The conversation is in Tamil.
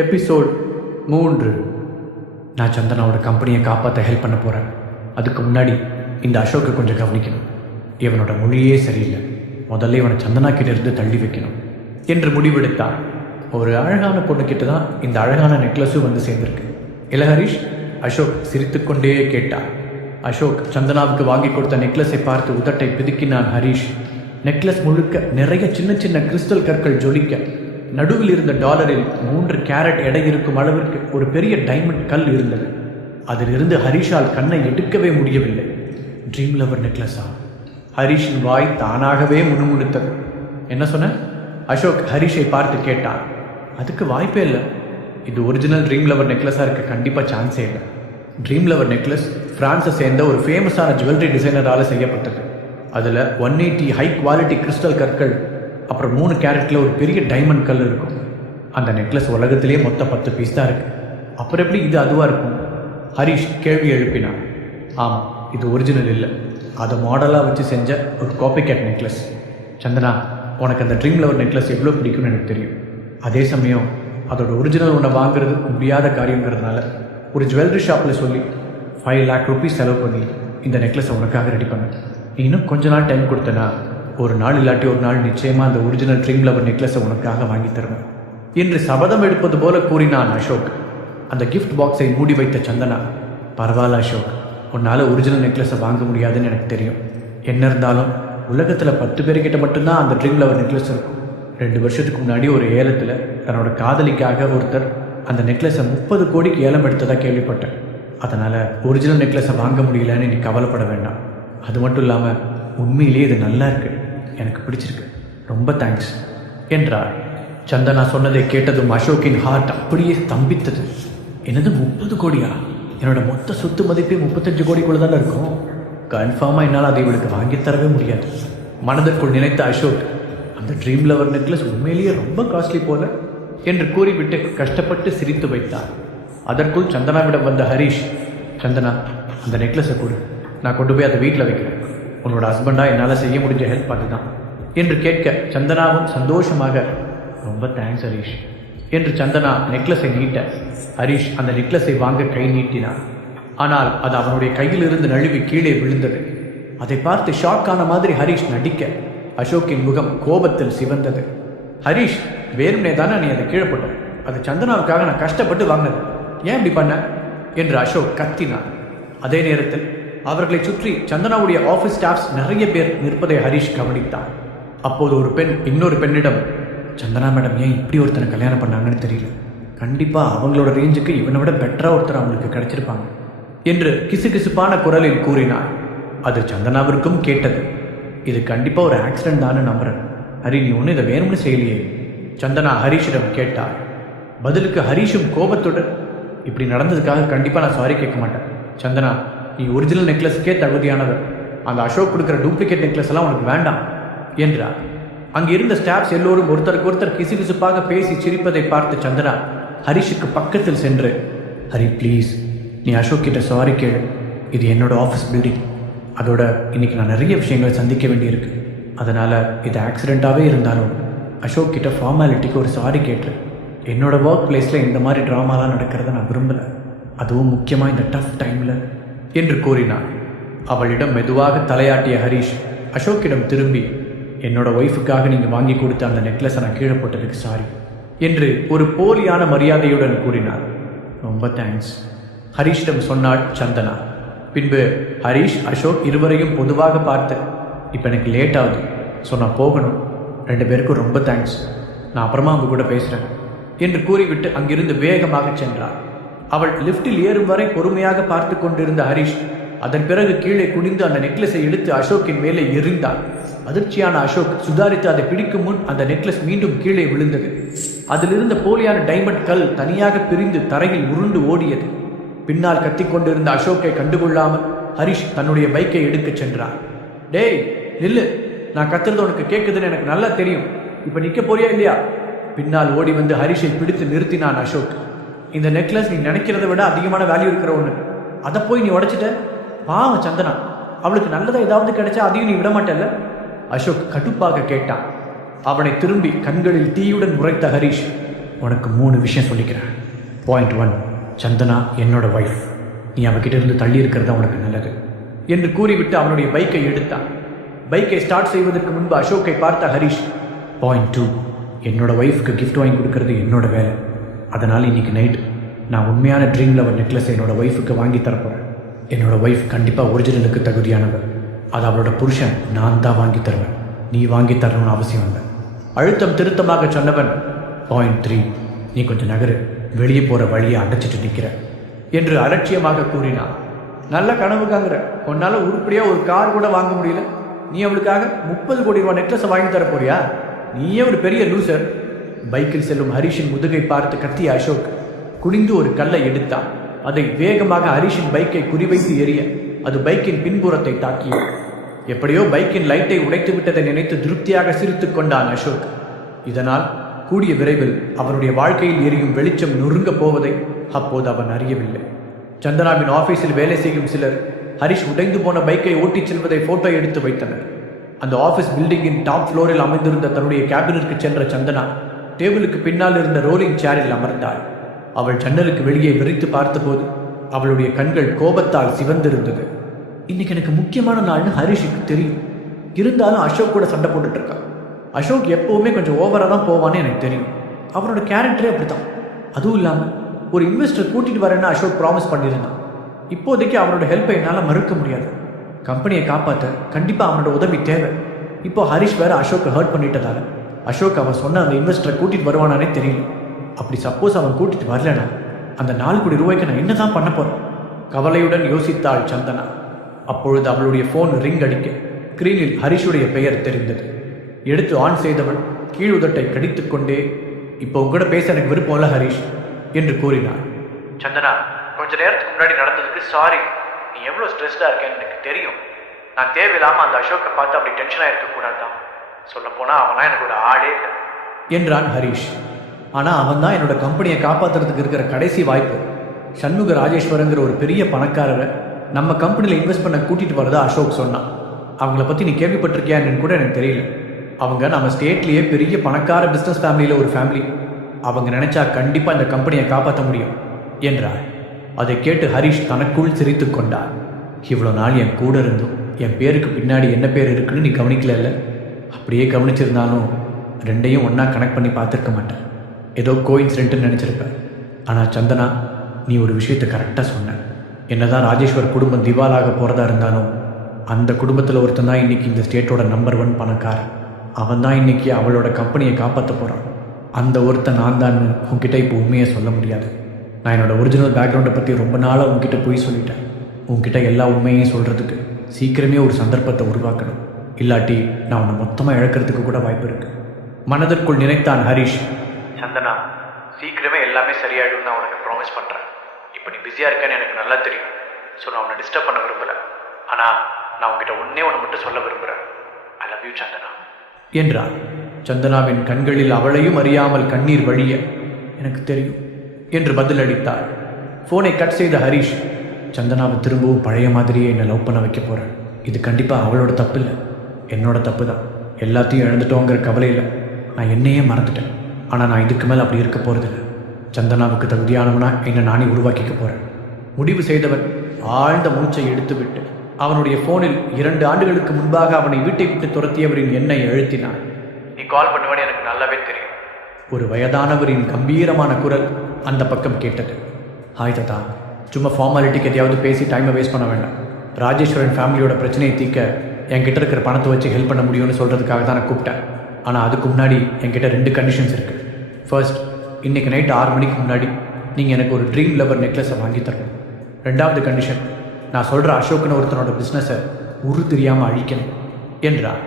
எபிசோட் 3. நான் சந்தனாவோட கம்பெனியை காப்பாற்ற ஹெல்ப் பண்ண போகிறேன். அதுக்கு முன்னாடி இந்த அசோக்கை கொஞ்சம் கவனிக்கணும். இவனோட மொழியே சரியில்லை. முதல்ல இவனை சந்தனா கிட்ட இருந்து தள்ளி வைக்கணும் என்று முடிவெடுத்தான். ஒரு அழகான பொண்ணுக்கிட்ட தான் இந்த அழகான நெக்லஸும் வந்து சேர்ந்துருக்கு. இல்லை ஹரிஷ்? அசோக் சிரித்துக்கொண்டே கேட்டான். அசோக் சந்தனாவுக்கு வாங்கி கொடுத்த நெக்லஸை பார்த்து உதட்டை பிதுக்கினான் ஹரிஷ். நெக்லஸ் முழுக்க நிறைய சின்ன சின்ன கிறிஸ்டல் கற்கள் ஜொலிக்க, நடுவில் இருந்த டாலரில் 3 கேரட் எடை இருக்கும் அளவிற்கு ஒரு பெரிய டைமண்ட் கல் இருந்தது. அதிலிருந்து ஹரிஷால் கண்ணை எடுக்கவே முடியவில்லை. Dream lover நெக்லஸா? ஹரிஷின் வாய் தானாகவே முணுமுணுத்தது. என்ன சொன்ன? அசோக் ஹரிஷை பார்த்து கேட்டான். அதுக்கு வாய்ப்பே இல்லை. இது ஒரிஜினல் ட்ரீம் லவர் நெக்லஸாக இருக்க கண்டிப்பாக சான்ஸே இல்லை. ட்ரீம் லவர் நெக்லஸ் பிரான்ஸை சேர்ந்த ஒரு ஃபேமஸான ஜுவல்லரி டிசைனரால் செய்யப்பட்டது. அதில் 180 ஹை குவாலிட்டி கிறிஸ்டல் கற்கள், அப்புறம் 3 கேரட்டில் ஒரு பெரிய டைமண்ட் கல் இருக்கும். அந்த நெக்லஸ் உலகத்திலே மொத்தம் 10 பீஸ் தான் இருக்குது. அப்புறம் எப்படி இது அதுவாக இருக்கும்? ஹரிஷ் கேள்வி எழுப்பினான். ஆமாம், இது ஒரிஜினல் இல்லை. அதை மாடலாக வச்சு செஞ்ச ஒரு காப்பி கேட் நெக்லஸ். சந்தனா, உனக்கு அந்த ட்ரீம் லவர் நெக்லஸ் எவ்வளோ பிடிக்கும்னு எனக்கு தெரியும். அதே சமயம் அதோட ஒரிஜினல் ஒன்றை வாங்குறது முடியாத காரியங்கிறதுனால ஒரு ஜுவல்லரி ஷாப்பில் சொல்லி 5 lakh rupees செலவு பண்ணி இந்த நெக்லஸை உனக்காக ரெடி பண்ண. நீ இன்னும் கொஞ்ச நாள் டைம் கொடுத்தனா ஒரு நாள் இல்லாட்டி ஒரு நாள் நிச்சயமாக அந்த ஒரிஜினல் ட்ரீம் லவர் நெக்லஸை உனக்காக வாங்கி தருவேன் என்று சபதம் எடுப்பது போல கூறினான் அசோக். அந்த கிஃப்ட் பாக்ஸை மூடி வைத்த சந்தனா, பரவாயில்ல அசோக், உன்னால் ஒரிஜினல் நெக்லஸை வாங்க முடியாதுன்னு எனக்கு தெரியும். என்ன இருந்தாலும் உலகத்தில் 10 பேர்கிட்ட மட்டும்தான் அந்த ட்ரீம் லவர் நெக்லஸ் இருக்கும். 2 வருஷத்துக்கு முன்னாடி ஒரு ஏலத்தில் தன்னோட காதலிக்காக ஒருத்தர் அந்த நெக்லஸை 30 கோடிக்கு ஏலம் எடுத்ததாக கேள்விப்பட்டேன். அதனால் ஒரிஜினல் நெக்லஸை வாங்க முடியலன்னு நீ கவலைப்பட வேண்டாம். அது மட்டும் இல்லாமல் உண்மையிலேயே இது நல்லா இருக்கு, எனக்கு பிடிச்சிருக்கு, ரொம்ப தேங்க்ஸ் என்றார். சந்தனா சொன்னதை கேட்டதும் அசோக்கின் ஹார்ட் அப்படியே ஸ்தம்பித்தது. என்னது 30 கோடியா? என்னோட மொத்த சொத்து மதிப்பே 35 கோடிக்குள்ள தானே இருக்கும். கன்ஃபார்மாக என்னால் அதை இவளுக்கு வாங்கித்தரவே முடியாது மனதிற்குள் நினைத்த அசோக், அந்த ட்ரீம் லவர் நெக்லஸ் உண்மையிலேயே ரொம்ப காஸ்ட்லி போல என்று கூறிவிட்டு கஷ்டப்பட்டு சிரித்து வைத்தார். அதற்குள் சந்தனாவிடம் வந்த ஹரிஷ், சந்தனா, அந்த நெக்லஸை கொடு, நான் கொண்டு போய் அதை வீட்டில் வைக்கிறேன். உன்னோட ஹஸ்பண்டாக என்னால் செய்ய முடிஞ்ச ஹெல்ப் அதுதான் என்று கேட்க சந்தனாவும் சந்தோஷமாக, ரொம்ப தேங்க்ஸ் ஹரிஷ் என்று சந்தனா நெக்லஸை நீட்ட, ஹரிஷ் அந்த நெக்லஸை வாங்க கை நீட்டினான். ஆனால் அது அவனுடைய கையிலிருந்து நழுவி கீழே விழுந்தது. அதை பார்த்து ஷாக்கான மாதிரி ஹரிஷ் நடிக்க, அசோக்கின் முகம் கோபத்தில் சிவந்தது. ஹரிஷ், வேறும்னே தானே நீ அதை கீழே போட்ட? அது சந்தனாவுக்காக நான் கஷ்டப்பட்டு வாங்கினது, ஏன் இப்படி பண்ண என்று அசோக் கத்தினான். அதே நேரத்தில் அவர்களை சுற்றி சந்தனாவுடைய ஆஃபீஸ் ஸ்டாஃப்ஸ் நிறைய பேர் நிற்பதை ஹரிஷ் கவனித்தான். அப்போது ஒரு பெண் இன்னொரு பெண்ணிடம், சந்தனா மேடம் ஏன் இப்படி ஒருத்தனை கல்யாணம் பண்ணாங்கன்னு தெரியல, கண்டிப்பாக அவங்களோட ரேஞ்சுக்கு இவனை விட பெட்டராக ஒருத்தர் அவங்களுக்கு கிடைச்சிருப்பாங்க என்று கிசுகிசுப்பான குரலில் கூறினார். அது சந்தனாவிற்கும் கேட்டது. இது கண்டிப்பாக ஒரு ஆக்சிடென்ட் தானே நம்புறேன். ஹரி, நீ ஒன்று இதை வேணும்னு செய்யலையே சந்தனா ஹரிஷிடம் கேட்டார். பதிலுக்கு ஹரிஷும் கோபத்துடன், இப்படி நடந்ததுக்காக கண்டிப்பாக நான் சாரி கேட்க மாட்டேன். சந்தனா, நீ ஒரிஜினல் நெக்லஸுக்கே தகுதியானவர். அந்த அசோக் கொடுக்குற டூப்ளிகேட் நெக்லஸ் எல்லாம் உனக்கு வேண்டாம் என்றார். அங்கே இருந்த ஸ்டாஃப்ஸ் எல்லோரும் ஒருத்தருக்கு ஒருத்தர் கிசுகிசுப்பாக பேசி சிரிப்பதை பார்த்து சந்தனா ஹரிஷுக்கு பக்கத்தில் சென்று, ஹரி ப்ளீஸ், நீ அசோக் கிட்ட சாரி கேளு. இது என்னோட ஆஃபீஸ் பில்டிங். அதோட இன்னைக்கு நான் நிறைய விஷயங்களை சந்திக்க வேண்டியிருக்கு. அதனால் இது ஆக்சிடெண்ட்டாகவே இருந்தாலும் அசோக் கிட்ட ஃபார்மாலிட்டிக்கு ஒரு சாரி கேட்டு, என்னோட ஒர்க் பிளேஸில் இந்த மாதிரி ட்ராமாலாம் நடக்கிறத நான் விரும்பலை, அதுவும் முக்கியமாக இந்த டஃப் டைமில் என்று கூறினான். அவளிடம் மெதுவாக தலையாட்டிய ஹரிஷ் அசோக்கிடம் திரும்பி, என்னோட ஒய்ஃபுக்காக நீங்கள் வாங்கி கொடுத்த அந்த நெக்லஸை நான் கீழே போட்டதுக்கு சாரி என்று ஒரு போலியான மரியாதையுடன் கூறினார். ரொம்ப தேங்க்ஸ் ஹரிஷிடம் சொன்னாள் சந்தனா. பின்பு ஹரிஷ் அசோக் இருவரையும் பொதுவாக பார்த்து, இப்போ எனக்கு லேட் ஆகுது, ஸோ நான் போகணும். 2 பேருக்கும் ரொம்ப தேங்க்ஸ், நான் அப்புறமா அவங்க கூட பேசுகிறேன் என்று கூறிவிட்டு அங்கிருந்து வேகமாக சென்றார். அவள் லிஃப்டில் ஏறும் வரை பொறுமையாக பார்த்து கொண்டிருந்த ஹரிஷ் அதன் பிறகு கீழே குனிந்து அந்த நெக்லஸை எடுத்து அசோக்கின் மேலே எறிந்தார். அதிர்ச்சியான அசோக் சுதாரித்து அதை பிடிக்கும் முன் அந்த நெக்லஸ் மீண்டும் கீழே விழுந்தது. அதிலிருந்த போலியான டைமண்ட் கல் தனியாக பிரிந்து தரையில் உருண்டு ஓடியது. பின்னால் கத்திக்கொண்டிருந்த அசோக்கை கண்டுகொள்ளாமல் ஹரிஷ் தன்னுடைய பைக்கை எடுக்கச் சென்றார். டேய் நில்லு, நான் கத்துறது உனக்கு கேட்குதுன்னு எனக்கு நல்லா தெரியும், இப்போ நிற்க போறியா இல்லையா? பின்னால் ஓடி வந்து ஹரிஷை பிடித்து நிறுத்தினான் அசோக். இந்த நெக்லஸ் நீ நினைக்கிறத விட அதிகமான வேல்யூ இருக்கிற ஒன்று, அதை போய் நீ உடைச்சிட்ட. பாவம் சந்தனா, அவளுக்கு நல்லதாக ஏதாவது கிடைச்சா அதையும் நீ விட மாட்டேல்ல? அசோக் கடுப்பாக கேட்டான். அவனை திரும்பி கண்களில் தீயுடன் முறைத்த ஹரிஷ், உனக்கு 3 விஷயம் சொல்லிக்கிறேன். பாயிண்ட் 1, சந்தனா என்னோட ஒய்ஃப். நீ அவகிட்ட இருந்து தள்ளி இருக்கிறது தான் உனக்கு நல்லது என்று கூறிவிட்டு அவனுடைய பைக்கை எடுத்தான். பைக்கை ஸ்டார்ட் செய்வதற்கு முன்பு அசோக்கை பார்த்த ஹரிஷ், பாயிண்ட் 2, என்னோட ஒய்ஃபுக்கு கிஃப்ட் வாங்கி கொடுக்கறது என்னோட வேலை. அதனால் இன்னைக்கு நைட் நான் உண்மையான ட்ரீம் லவர் நெக்லஸ் என்னோட ஒய்ஃபுக்கு வாங்கி தரப்போகிறேன். என்னோட ஒய்ஃப் கண்டிப்பாக ஒரிஜினலுக்கு தகுதியானவர். அது அவளோட புருஷன் நான் தான் வாங்கி தருவேன். நீ வாங்கி தரணும்னு அவசியம் இல்லை. அழுத்தம் திருத்தமாக சொன்னவன், பாயிண்ட் 3, நீ கொஞ்சம் நகரு, வெளியே போகிற வழியை அடைச்சிட்டு நிற்கிற என்று அலட்சியமாக கூறினான். நல்ல கனவுக்காங்கிற, உன்னால் உருப்படியாக ஒரு கார் கூட வாங்க முடியல. நீ அவளுக்காக 30 கோடி ரூபா நெக்லஸை வாங்கி தர போறியா? நீயே ஒரு பெரிய லூசர். பைக்கில் செல்லும் ஹரிஷின் முதுகை பார்த்து கத்திய அசோக் குனிந்து ஒரு கல்லை எடுத்தான். அதை வேகமாக ஹரிஷின் பைக்கை குறிவைத்து எறிய அது பைக்கின் பின்புறத்தை தாக்கியது. எப்படியோ பைக்கின் லைட்டை உடைத்து விட்டதை நினைத்து திருப்தியாக சிரித்துக் கொண்டான் அசோக். இதனால் கூடிய விரைவில் அவனுடைய வாழ்க்கையில் எரியும் வெளிச்சம் நொறுங்க போவதை அப்போது அவன் அறியவில்லை. சந்தனாவின் ஆபீஸில் வேலை செய்யும் சிலர் ஹரிஷ் உடைந்து போன பைக்கை ஓட்டிச் செல்வதை போட்டோ எடுத்து வைத்தனர். அந்த ஆபீஸ் பில்டிங்கின் டாப் ஃப்ளோரில் அமைந்திருந்த தன்னுடைய கேபினிற்கு சென்ற சந்தனா டேபிளுக்கு பின்னால் இருந்த ரோலிங் சேரில் அமர்ந்தாள். அவள் ஜன்னலுக்கு வெளியே விரித்து பார்த்தபோது அவளுடைய கண்கள் கோபத்தால் சிவந்திருந்தது. இன்னைக்கு எனக்கு முக்கியமான நாள்னு ஹரிஷுக்கு தெரியும். இருந்தாலும் அசோக் கூட சண்டை போட்டுட்டு இருக்கான். அசோக் எப்பவுமே கொஞ்சம் ஓவராக தான் போவான்னு எனக்கு தெரியும். அவனோட கேரக்டரே அப்படித்தான். அதுவும் இல்லாமல் ஒரு இன்வெஸ்டர் கூட்டிகிட்டு வரேன்னு அசோக் ப்ராமிஸ் பண்ணியிருந்தான். இப்போதைக்கு அவனோட ஹெல்ப்பை என்னால் மறுக்க முடியாது. கம்பெனியை காப்பாற்ற கண்டிப்பாக அவனோட உதவி தேவை. இப்போ ஹரிஷ் வேறு அசோக்கை ஹர்ட் பண்ணிட்டதால அசோக் அவன் சொன்ன அந்த இன்வெஸ்டரை கூட்டிகிட்டு வருவானானே தெரியல. அப்படி சப்போஸ் அவன் கூட்டிகிட்டு வரலனா அந்த 4 கோடி ரூபாய்க்கு நான் என்ன தான் பண்ண போகிறேன்? கவலையுடன் யோசித்தாள் சந்தனா. அப்பொழுது அவளுடைய ஃபோன் ரிங் அடிக்க ஸ்க்ரீனில் ஹரிஷுடைய பெயர் தெரிந்தது. எடுத்து ஆன் செய்தவள் கீழ் உதட்டை கடித்துக்கொண்டே, இப்போ உங்கூட பேச எனக்கு விருப்பம் இல்லை ஹரிஷ் என்று கூறினாள். சந்தனா, கொஞ்ச நேரத்துக்கு முன்னாடி நடந்ததுக்கு சாரி. நீ எவ்வளோ ஸ்ட்ரெஸ்டாக இருக்கேன்னு எனக்கு தெரியும். நான் தேவையில்லாமல் அந்த அசோக்கை பார்த்து அப்படி டென்ஷனாக இருக்கக்கூடாது தான். சொல்லப்போனால் அவனா எனக்கு ஒரு ஆளே இல்லை என்றான் ஹரிஷ். ஆனால் அவன் தான் என்னோட கம்பெனியை காப்பாற்றுறதுக்கு இருக்கிற கடைசி வாய்ப்பு. சண்முக ராஜேஸ்வரங்கிற ஒரு பெரிய பணக்காரரை நம்ம கம்பெனியில் இன்வெஸ்ட் பண்ண கூட்டிகிட்டு வரதா அசோக் சொன்னான். அவங்கள பற்றி நீ கேள்விப்பட்டிருக்கியான்னு கூட எனக்கு தெரியல. அவங்க நம்ம ஸ்டேட்லேயே பெரிய பணக்கார பிஸ்னஸ் ஃபேமிலியில் ஒரு ஃபேமிலி. அவங்க நினச்சா கண்டிப்பாக இந்த கம்பெனியை காப்பாற்ற முடியும் என்றார். அதை கேட்டு ஹரிஷ் தனக்குள் சிரித்து கொண்டார். இவ்வளோ நாள் என் கூட இருந்தும் என் பேருக்கு பின்னாடி என்ன பேர் இருக்குன்னு நீ கவனிக்கல. அப்படியே கவனிச்சிருந்தாலும் ரெண்டையும் ஒன்றா கனெக்ட் பண்ணி பார்த்துருக்க மாட்டேன். ஏதோ கோஇன்சிடென்ட்னு நினச்சிருப்பேன். ஆனால் சந்தனா, நீ ஒரு விஷயத்தை கரெக்டாக சொன்ன. என்னதான் ராஜேஸ்வர் குடும்பம் திவாலாக போகிறதா இருந்தாலும் அந்த குடும்பத்தில் ஒருத்தன் தான் இன்றைக்கி இந்த ஸ்டேட்டோட நம்பர் 1 பணக்காரன். அவன் தான் இன்றைக்கி அவளோட கம்பெனியை காப்பாற்ற போகிறான். அந்த ஒருத்தன் நான் தான் உன்கிட்ட இப்போ உண்மையை சொல்ல முடியாது. நான் என்னோடய ஒரிஜினல் பேக்ரவுண்டை பற்றி ரொம்ப நாளாக உன்கிட்ட போய் சொல்லிட்டேன். உன்கிட்ட எல்லா உண்மையையும் சொல்கிறதுக்கு சீக்கிரமே ஒரு சந்தர்ப்பத்தை உருவாக்கணும். இல்லாட்டி நான் உன்னை மொத்தமாக இழக்கிறதுக்கு கூட வாய்ப்பு இருக்குது. மனதிற்குள் நினைத்தான் ஹரிஷ். சந்தனா, சீக்கிரமே எல்லாமே சரியாயிடும் நான் உனக்கு ப்ராமிஸ் பண்ணுறேன். இப்போ நீ பிஸியாக இருக்கேன்னு எனக்கு நல்லா தெரியும். ஸோ நான் உன்னை டிஸ்டர்ப் பண்ண விரும்பலை. ஆனால் நான் உங்ககிட்ட ஒன்றே மட்டும் சொல்ல விரும்புகிறேன். ஐ லவ் யூ சந்தனா என்றான். சந்தனாவின் கண்களில் அவளையும் அறியாமல் கண்ணீர் வழிய, எனக்கு தெரியும் என்று பதிலளித்தாள். ஃபோனை கட் செய்த ஹரிஷ், சந்தனாவை திரும்பவும் பழைய மாதிரியே என்னை லவ் பண்ண வைக்க போகிறேன். இது கண்டிப்பாக அவளோட தப்பு இல்லை, என்னோட தப்பு தான். எல்லாத்தையும் இழந்துட்டோங்கிற கவலையில் நான் என்னையே மறந்துட்டேன். ஆனால் நான் இதுக்கு மேலே அப்படி இருக்க போகிறதில்ல. சந்தனாவுக்கு தகுதியானவனா என்னை நானே உருவாக்கிக்க போகிறேன். முடிவு செய்தவன் ஆழ்ந்த மூச்சை எடுத்துவிட்டு அவனுடைய ஃபோனில் 2 ஆண்டுகளுக்கு முன்பாக அவனை வீட்டை விட்டு துரத்தியவரின் எண்ணை அழுத்தினான். நீ கால் பண்ணுவேன்னு எனக்கு நல்லாவே தெரியும். ஒரு வயதானவரின் கம்பீரமான குரல் அந்த பக்கம் கேட்டது. ஹாய் தாத்தா, சும்மா ஃபார்மாலிட்டிக்கு எதையாவது பேசி டைமை வேஸ்ட் பண்ண வேண்டாம். ராஜேஸ்வரன் ஃபேமிலியோட பிரச்சனையை தீர்க்க என்கிட்ட இருக்கிற பணத்தை வச்சு ஹெல்ப் பண்ண முடியும்னு சொல்கிறதுக்காக தான் நான் கூப்பிட்டேன். ஆனால் அதுக்கு முன்னாடி என்கிட்ட 2 கண்டிஷன்ஸ் இருக்குது. ஃபர்ஸ்ட், இன்றைக்கி நைட் 6 மணிக்கு முன்னாடி நீங்கள் எனக்கு ஒரு ட்ரீம் லவர் நெக்லஸை வாங்கி தரணும். 2வது கண்டிஷன், நான் சொல்கிற அசோக்னு ஒருத்தனோட பிஸ்னஸை தெரியாமல் அழிக்கணும் என்றார்.